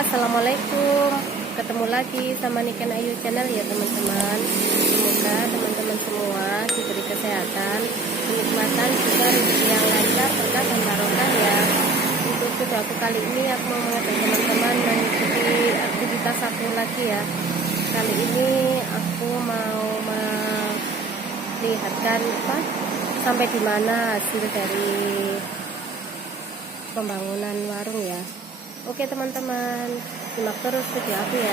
Assalamualaikum. Ketemu lagi sama Niken Ayu Channel ya teman-teman. Semoga teman-teman semua diberi kesehatan, kenikmatan, juga rezeki yang lancar, berkah dan barokah ya. Untuk videoku kali ini aku mau mengajak teman-teman mengikuti aktivitas aku lagi ya. Kali ini aku mau melihatkan sampai di mana hasil dari pembangunan warung ya. Oke teman-teman, simak terus video aku ya.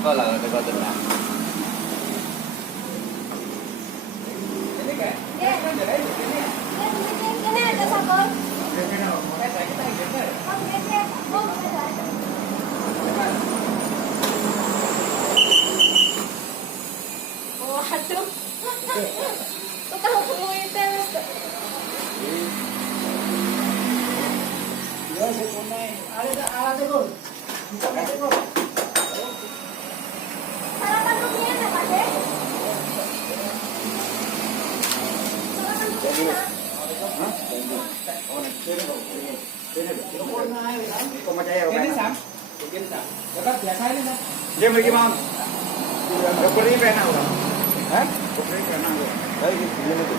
Kalau dekat tenang. Ini ada sabun. Waduh. Tukang kulitin. Ya, sekunai. Ada alat itu. Bisa itu. Sarapan rupiah ya Pak Dek? Ini sam. Dapat biasa ini sam. Dia beri mau. Beri pena udah. Hah? Beri pena udah. Lagi begini tuh.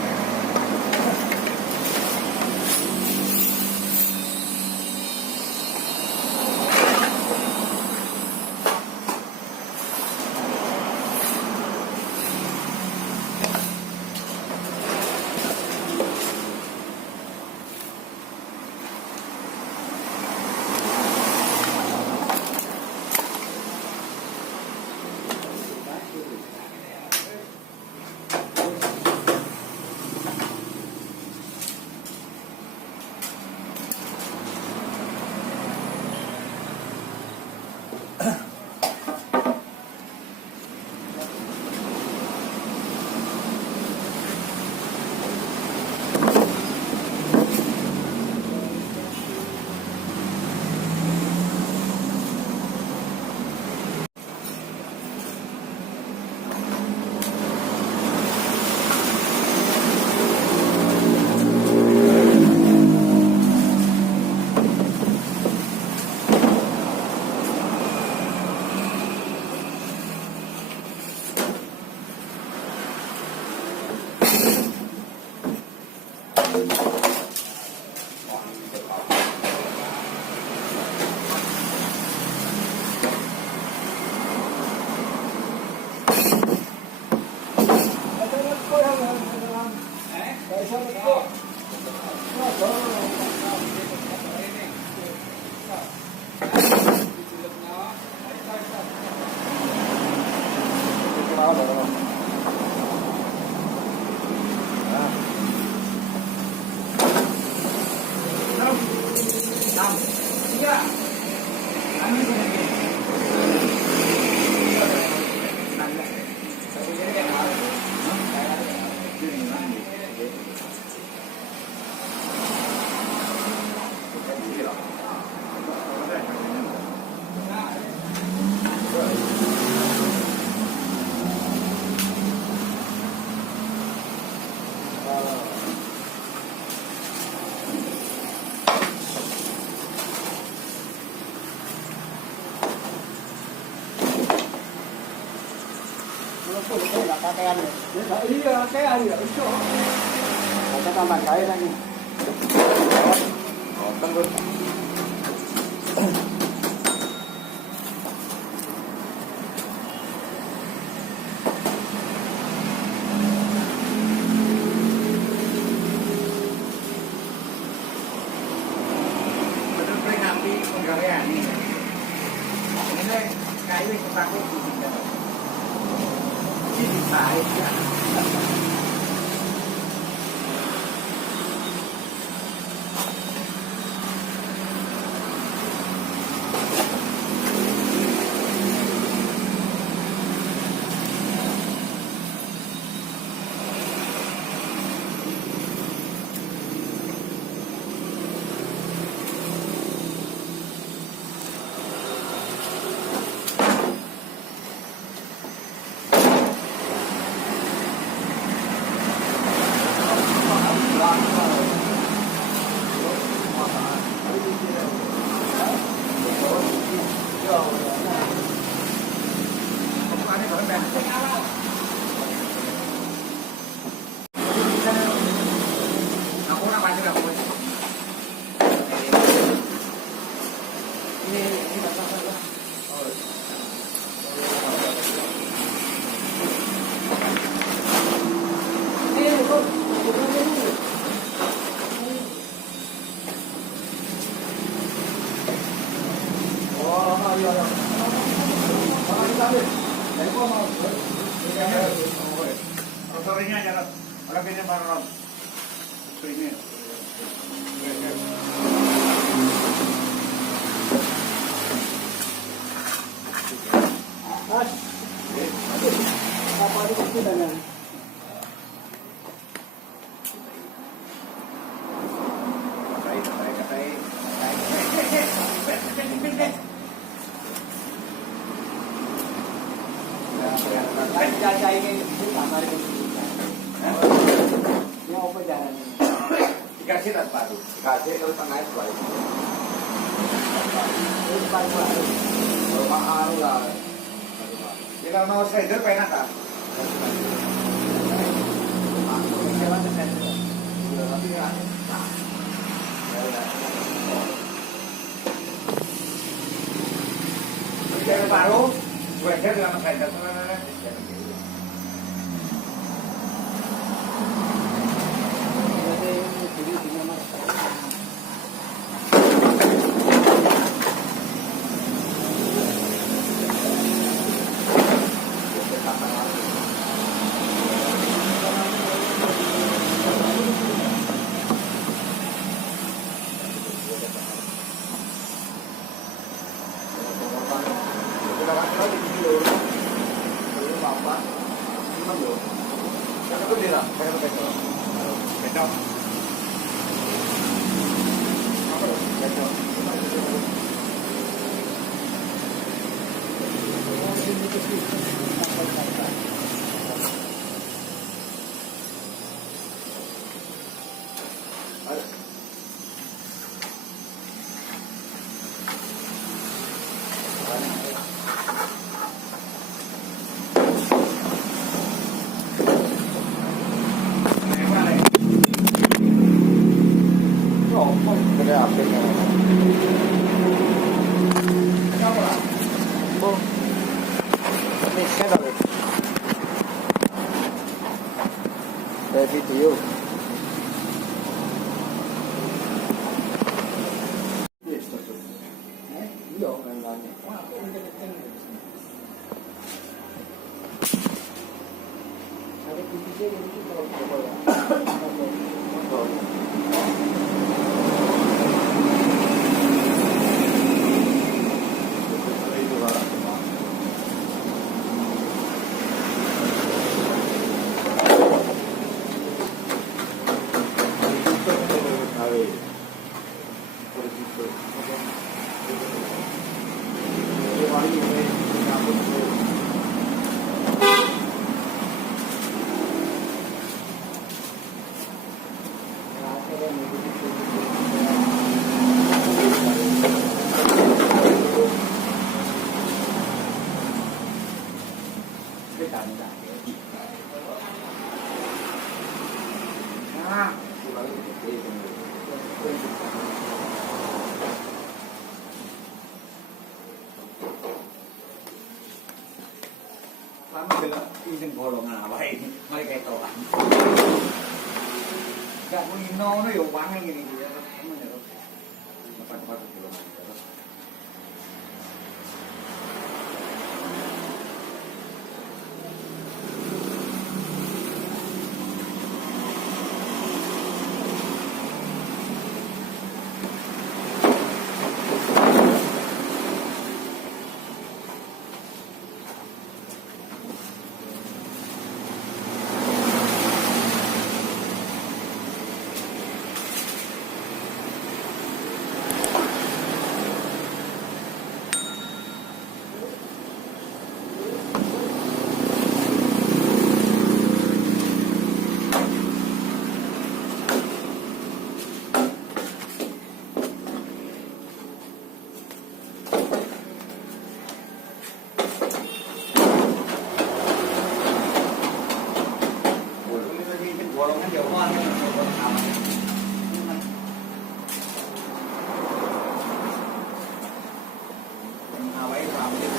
Iya, kayak ya, itu. Saya tambah kain lagi. Potong bro. Betul peringati penggawean ini. Ini kayu yang terpaku di sini. Ini baik ya. Aku nak baca dah. Ini bapak. Oh, iya. Kalau kita ambil, dari kau mau. Rotornya jangan. Orang ini baru. Ini. Mas, apa itu kita Jaja ini kamar ini. Ya apa jalan ini? Dikasih tak baru. Dikasih kalau tengah itu baik. Ini baru. Kalau mahal lah. Ya kalau mau sender penak tak? Sender baru, sender dengan sender video. Iya, nanya. Wah, aku ada kunci yang itu kalau coba ya. Nah, Lama belok iseng bolongan awake iki. Mari ketokan. Gak mulino ngono ya wangi ngene iki ya. Tempat-tempat bolongan. Bolongan jauh banget. Awalnya ramai.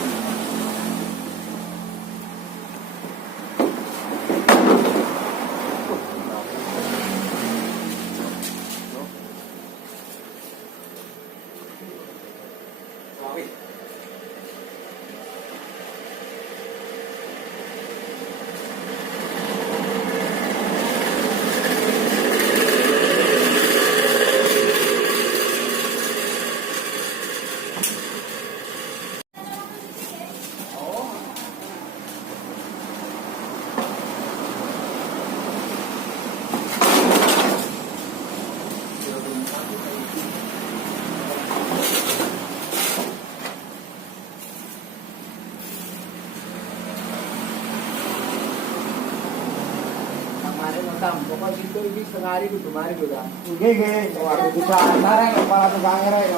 Pokoknya situ ini setengah hari itu kemarin udah. Nggih. Waktu bisa narek kepala tukang ngerek.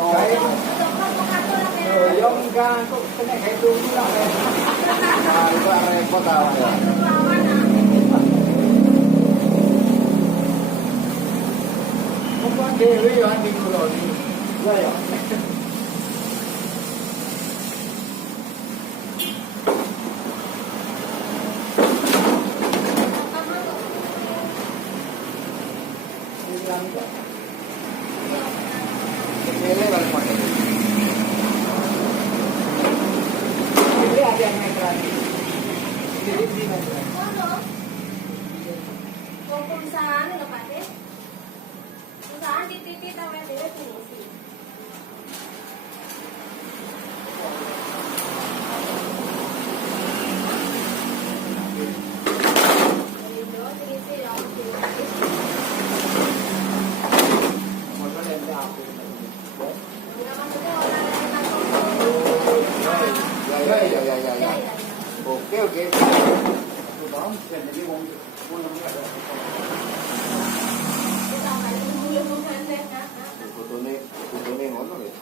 Yo enggak kok kena kayak itu lah. Nah, itu repot ah. Pokoknya dewe yo andi kulo ini. Gua yo. Ini balik pakai. Ini ada yang naik lagi. Ini naik lagi. Perusahaan nggak pakai? Perusahaan di TV tahu yang dia fungsi. Ya. Oke. Aku tahu jadi wong Kutune ngono ya.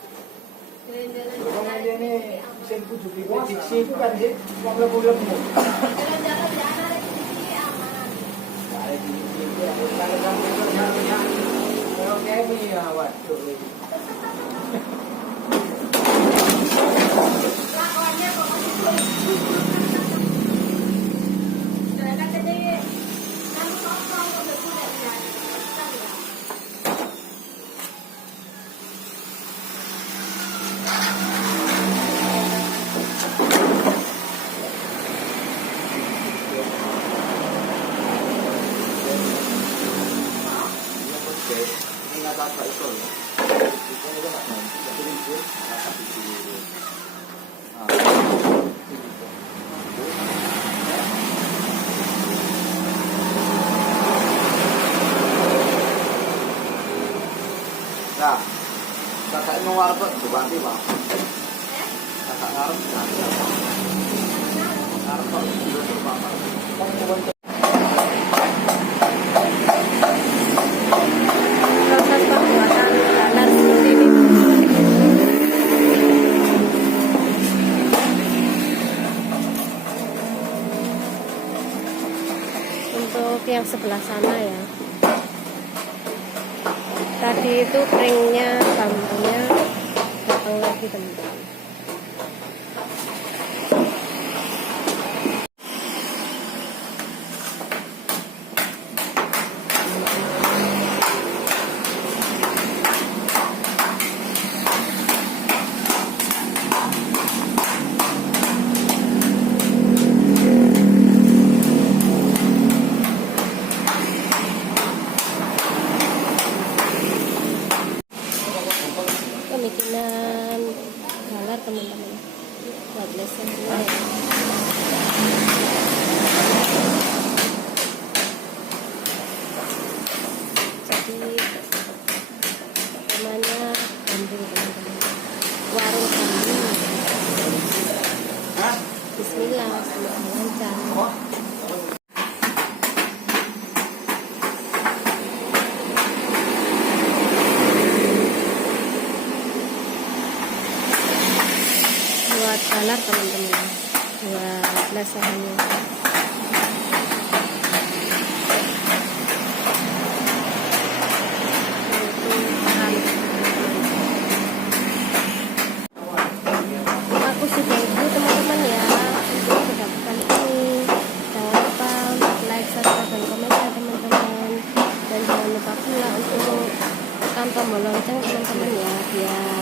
Pokoknya dia nih sen kudu diprediksi itu kan dia mau lebih. Jalan-jalan jangan di sini aman. Kalau kayak ini ya waduh. Lakonnya kok masih belum. Ternyata gede. Kamu kosong udah punya ya. Nah, kakak mau ngarep dibantu Pak. Kakak ngarep ngarep kok dulu Bapak. Proses pembuatan lanar seperti ini. Untuk yang sebelah sana ya. Tadi itu keringnya bambunya datang lagi teman-teman. Pemikiran galar teman-teman buat lesson mulai. Jadi namanya bambu teman-teman, warung bambu. Hah? Bismillah, semoga lancar. Buat galar teman-teman, buat lesehannya. Aku sudah itu teman-teman ya, untuk mendapatkan ini. Jangan lupa untuk like, subscribe, dan komen ya teman-teman. Dan jangan lupa pula untuk tekan tombol lonceng teman-teman ya, biar